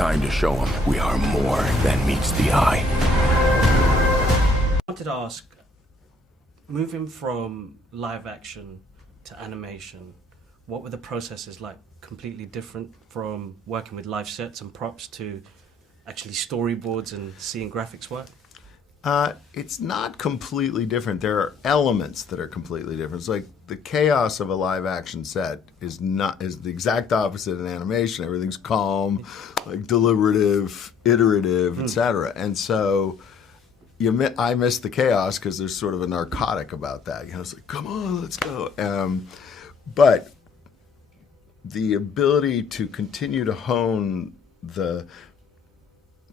Time to show them we are more than meets the eye. I wanted to ask, moving from live action to animation, what were the processes like? Completely different from working with live sets and props to actually storyboards and seeing graphics work? It's not completely different. There are elements that are completely different. It's like the chaos of a live action set is the exact opposite in animation. Everything's calm, like deliberative, iterative, etc. And so I miss the chaos because there's sort of a narcotic about that. You know, it's like, come on, let's go. But the ability to continue to hone the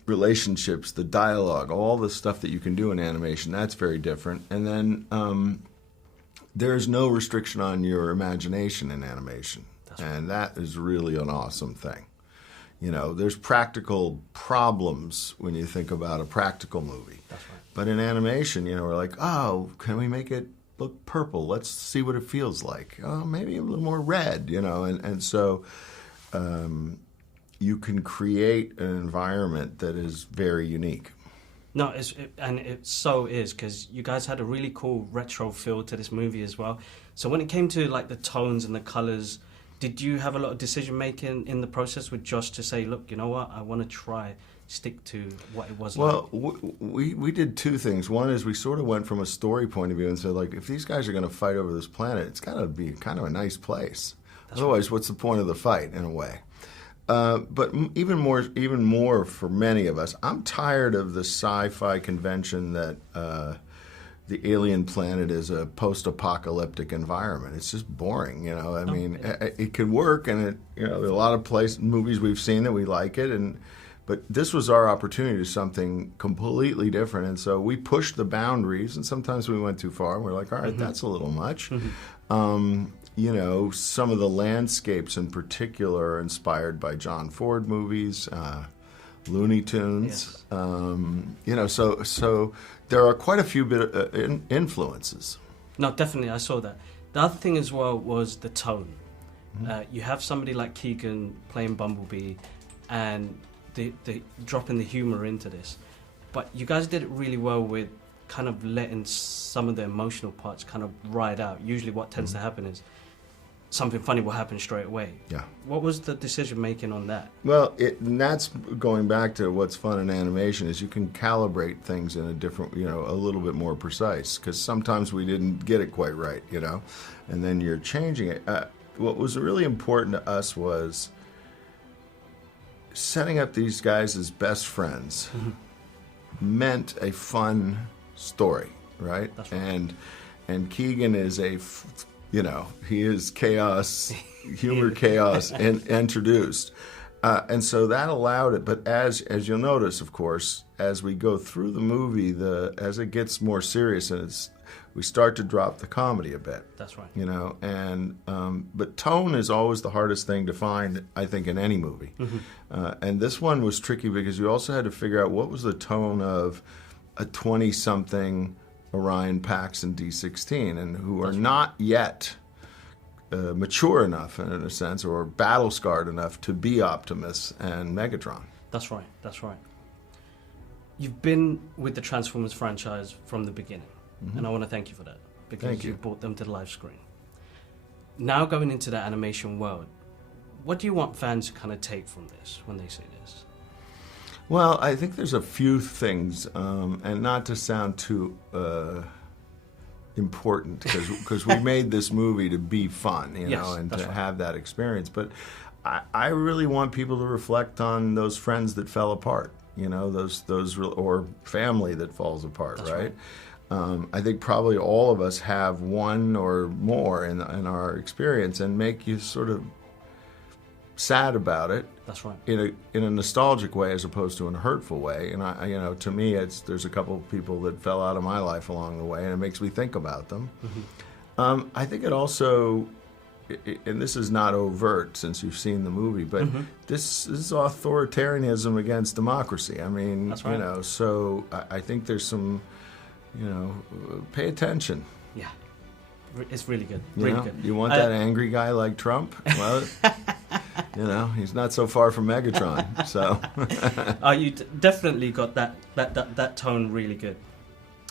relationships, the dialogue, all the stuff that you can do in animation, that's very different. And then there's no restriction on your imagination in animation. And that is really an awesome thing. You know, there's practical problems when you think about a practical movie. That's right. But in animation, you know, we're like, oh, can we make it look purple? Let's see what it feels like. Oh, maybe a little more red, you know. And so you can create an environment that is very unique. No, it so is, because you guys had a really cool retro feel to this movie as well. So when it came to like the tones and the colors, did you have a lot of decision making in the process with Josh to say, look, you know what, I want to stick to what it was like? Well, we did two things. One is we sort of went from a story point of view and said, like, if these guys are going to fight over this planet, it's got to be kind of a nice place. Otherwise, what's the point of the fight, in a way? But even more for many of us, I'm tired of the sci-fi convention that the alien planet is a post-apocalyptic environment. It's just boring, you know. I mean, it can work, and there are a lot of movies we've seen that we like it, but this was our opportunity to do something completely different, and so we pushed the boundaries, and sometimes we went too far, and we're like, all right, that's a little much. You know, some of the landscapes in particular are inspired by John Ford movies, Looney Tunes. Yes. You know, so there are quite a few influences. No, definitely, I saw that. The other thing as well was the tone. You have somebody like Keegan playing Bumblebee, and the dropping the humor into this. But you guys did it really well with kind of letting some of the emotional parts kind of ride out. Usually what tends to happen is something funny will happen straight away. Yeah. What was the decision making on that? Well, and that's going back to what's fun in animation is you can calibrate things in a different, you know, a little bit more precise, because sometimes we didn't get it quite right, you know, and then you're changing it. What was really important to us was setting up these guys as best friends meant a fun story, right? That's right. And Keegan is he is chaos, humor chaos introduced. And so that allowed it. But as you'll notice, of course, as we go through the movie, as it gets more serious, and we start to drop the comedy a bit. That's right. You know, but tone is always the hardest thing to find, I think, in any movie. And this one was tricky because you also had to figure out what was the tone of a 20-something Orion Pax and D16, and who are not yet mature enough, in a sense, or battle-scarred enough to be Optimus and Megatron. That's right, that's right. You've been with the Transformers franchise from the beginning, and I want to thank you for that, because you brought them to the live screen. Now going into the animation world, what do you want fans to kind of take from this when they see this? Well, I think there's a few things, and not to sound too important, because we made this movie to be fun, you know, and to have that experience. But I really want people to reflect on those friends that fell apart, you know, or family that falls apart, right? I think probably all of us have one or more in our experience, and make you sort of sad about it. That's right. In a nostalgic way as opposed to in a hurtful way. And to me, there's a couple of people that fell out of my life along the way, and it makes me think about them. I think it also, and this is not overt since you've seen the movie, but this is authoritarianism against democracy. I mean, that's right. You know, so I think there's some, you know, pay attention. Yeah. It's really good. You Really know? good. You want that angry guy like Trump? Well, you know, he's not so far from Megatron. So you definitely got that tone really good.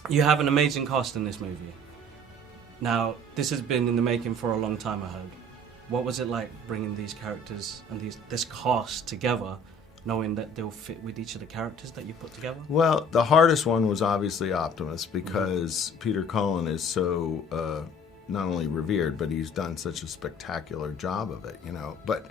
You have an amazing cast in this movie. Now, this has been in the making for a long time, I heard. What was it like bringing these characters and this cast together, knowing that they'll fit with each of the characters that you put together? Well, the hardest one was obviously Optimus, because Peter Cullen is so not only revered, but he's done such a spectacular job of it, you know. But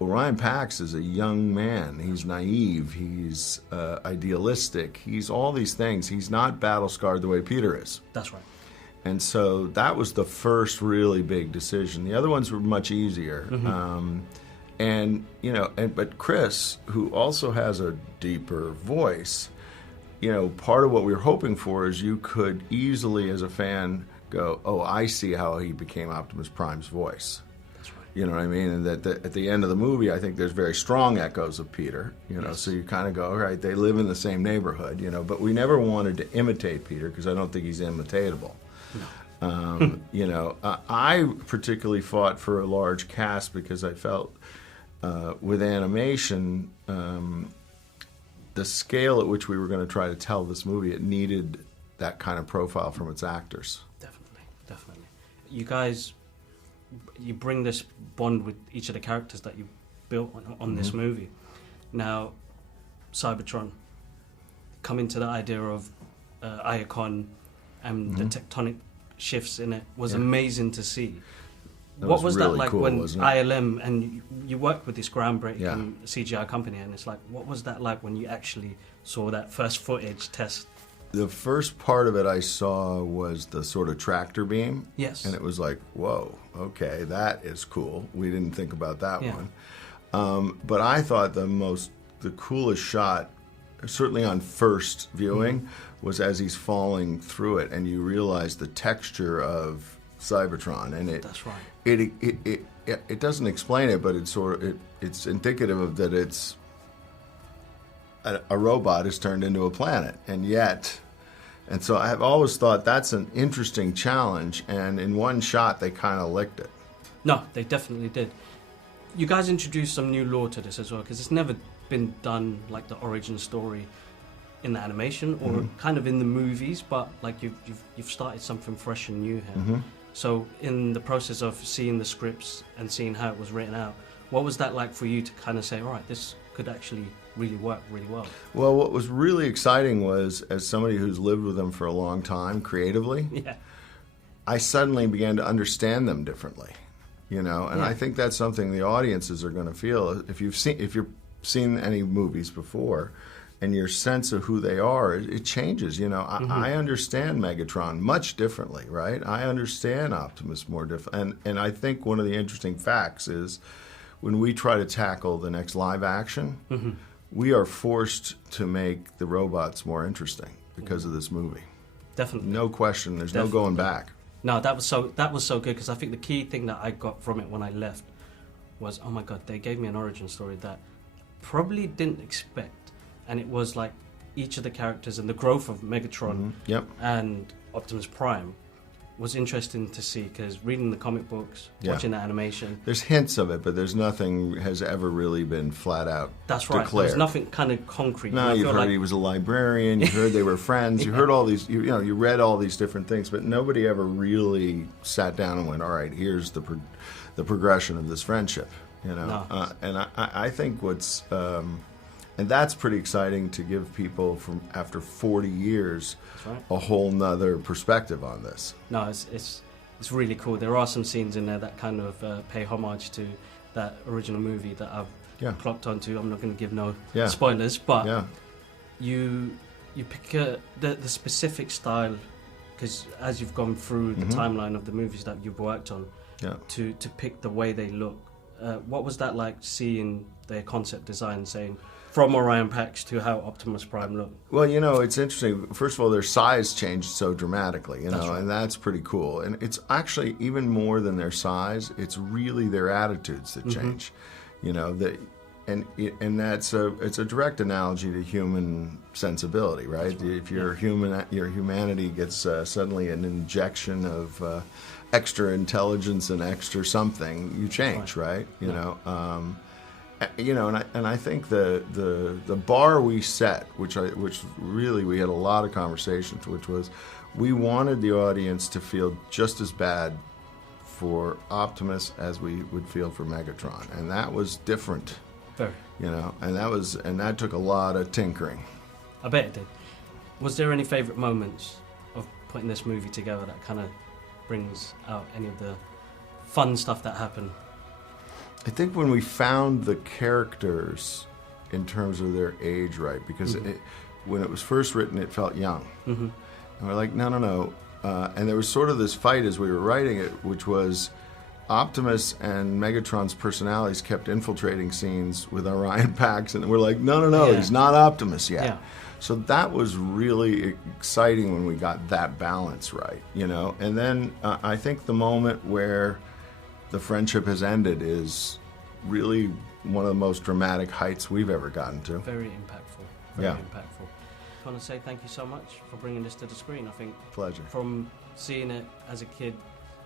Orion Pax is a young man. He's naive. He's idealistic. He's all these things. He's not battle-scarred the way Peter is. That's right. And so that was the first really big decision. The other ones were much easier. And, you know, but Chris, who also has a deeper voice, you know, part of what we were hoping for is you could easily, as a fan, go, oh, I see how he became Optimus Prime's voice. That's right. You know what I mean? And that at the end of the movie, I think there's very strong echoes of Peter, you know, so you kind of go, all right, they live in the same neighborhood, you know, but we never wanted to imitate Peter because I don't think he's imitatable. No. You know, I particularly fought for a large cast because I felt with animation, the scale at which we were going to try to tell this movie, it needed that kind of profile from its actors. Definitely. You guys, you bring this bond with each of the characters that you built on this movie. Now, Cybertron, coming to the idea of Iacon and the tectonic shifts in it was amazing to see. What was really that like cool, when wasn't it? ILM, and you worked with this groundbreaking CGI company, and it's like, what was that like when you actually saw that first footage test? The first part of it I saw was the sort of tractor beam. Yes. And it was like, whoa, okay, that is cool. We didn't think about that one. But I thought the coolest shot, certainly on first viewing, was as he's falling through it, and you realize the texture of Cybertron, and That's right. It doesn't explain it, but it's indicative of that it's a robot is turned into a planet, and so I've always thought that's an interesting challenge, and in one shot they kind of licked it. No, they definitely did. You guys introduced some new lore to this as well, because it's never been done like the origin story in the animation or kind of in the movies, but like you've started something fresh and new here. So in the process of seeing the scripts and seeing how it was written out, what was that like for you to kind of say, all right, this could actually really work really well? Well, what was really exciting was, as somebody who's lived with them for a long time creatively, I suddenly began to understand them differently, you know, and I think that's something the audiences are going to feel. If you've seen any movies before, and your sense of who they are, it changes. You know, I understand Megatron much differently, right? I understand Optimus more different. And I think one of the interesting facts is when we try to tackle the next live action, we are forced to make the robots more interesting because of this movie. Definitely. No question. There's no going back. No, that was so good, because I think the key thing that I got from it when I left was, oh my God, they gave me an origin story that probably didn't expect. And it was like each of the characters and the growth of Megatron and Optimus Prime was interesting to see, because reading the comic books, watching the animation. There's hints of it, but there's nothing has ever really been flat out declared. There's nothing kind of concrete. No, you've heard he was a librarian, you heard they were friends, you heard all these, you read all these different things, but nobody ever really sat down and went, all right, here's the progression of this friendship, you know. No. And I think what's... and that's pretty exciting to give people from after 40 years a whole nother perspective on this. No, it's really cool. There are some scenes in there that kind of pay homage to that original movie that I've clocked onto. I'm not going to give no spoilers, but you pick the specific style, because as you've gone through the timeline of the movies that you've worked on, to pick the way they look. What was that like, seeing their concept design, saying from Orion Pax to how Optimus Prime looked? Well, you know, it's interesting. First of all, their size changed so dramatically, you know, That's right. and that's pretty cool. And it's actually even more than their size. It's really their attitudes that change. You know, and that's it's a direct analogy to human sensibility, right? If your humanity gets suddenly an injection of extra intelligence and extra something, you change, right? You know, and I think the bar we set, which really we had a lot of conversations, which was we wanted the audience to feel just as bad for Optimus as we would feel for Megatron, and that was different. Very. You know, and that took a lot of tinkering. I bet it did. Was there any favourite moments of putting this movie together that kind of brings out any of the fun stuff that happened? I think when we found the characters in terms of their age right, because when it was first written, it felt young. And we're like, no. And there was sort of this fight as we were writing it, which was Optimus and Megatron's personalities kept infiltrating scenes with Orion Pax, and we're like, no, he's not Optimus yet. Yeah. So that was really exciting when we got that balance right, you know. And then I think the moment where the friendship has ended is really one of the most dramatic heights we've ever gotten to. Very impactful. Very impactful. I want to say thank you so much for bringing this to the screen. I think pleasure. From seeing it as a kid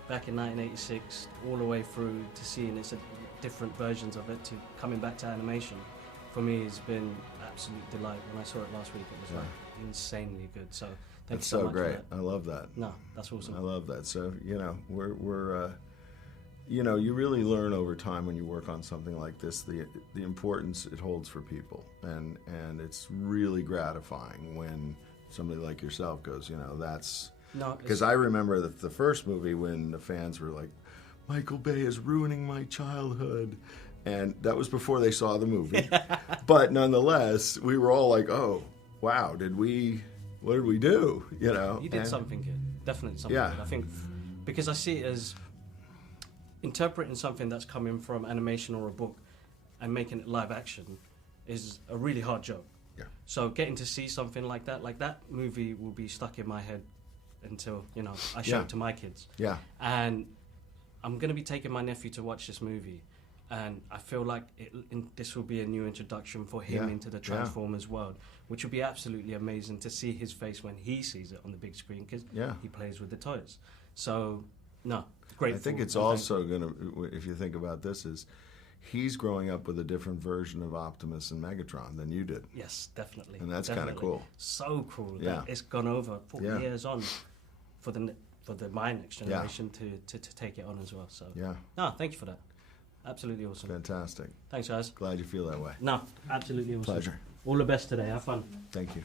back in 1986 all the way through to seeing its different versions of it to coming back to animation, for me has been absolute delight. When I saw it last week, it was like insanely good. So thank you so much. That's so great. For that. I love that. No, that's awesome. I love that. So, you know, we're you know, you really learn over time when you work on something like this the importance it holds for people, and it's really gratifying when somebody like yourself goes, you know, that's because I remember the first movie when the fans were like, Michael Bay is ruining my childhood, and that was before they saw the movie. But nonetheless, we were all like, oh wow, what did we do? You know, you did something good, definitely something good. I think because I see it as interpreting something that's coming from animation or a book and making it live action is a really hard job. Yeah. So getting to see something like that movie will be stuck in my head until, you know, I show it to my kids. Yeah. And I'm going to be taking my nephew to watch this movie, and I feel like this will be a new introduction for him into the Transformers world, which will be absolutely amazing to see his face when he sees it on the big screen, because he plays with the toys. So, no, great. I think it's also going to, if you think about this, is he's growing up with a different version of Optimus and Megatron than you did. Yes, definitely. And that's kind of cool. So cool that it's gone over 40 years on for my next generation to take it on as well. So no, thank you for that. Absolutely awesome. Fantastic. Thanks, guys. Glad you feel that way. No, absolutely awesome. Pleasure. All the best today. Have fun. Thank you.